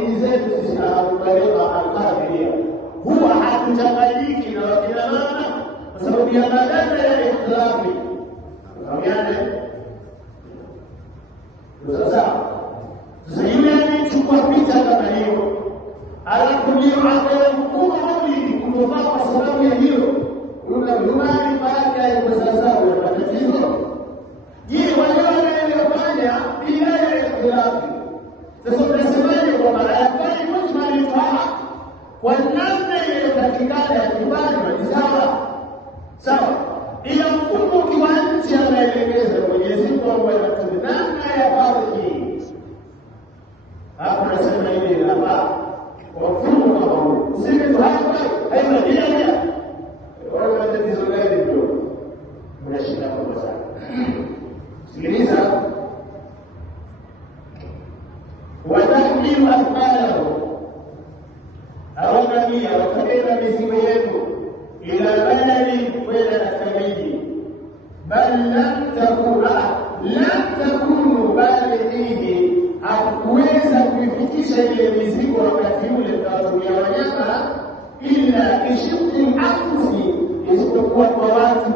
dini zetu sisi Al-Qur'an Al-Qadiria huwa hatuchanganyiki na wakina mama kwa sababu ya madhara ya ikhtilafi. Unaona? Sasa yule anachukua picha kama hiyo, alafu ndio anayehukumu maulidi kutokana kwa sababu ya hiyo, yule baada ya kusasabu ya matatizo. Je, wale wanayofanya bila ya ikhtilafi, sasa tunasemaje kwamba hayafai mujmali kwa namna inayotakikana ya kufanywa ni sawa, ila mfumo kwa nchi anaelekeza Mwenyezi Mungu anataka namna ya fardhi. Hapo nasema hivi hapa kwa mfumo kama huu useme tu haina bila wala matatizo gani ndio mnashika kwa sana. Sikiliza, watahmilu athqalahu awamia wakabeba mizigo yetu ila baladi kwenda katika miji, bal lam takunu balighihi, hakuweza kuifikisha ile mizigo wakati ule tutatumia wanyama, illa ishqi anfusi, isipokuwa kwa watu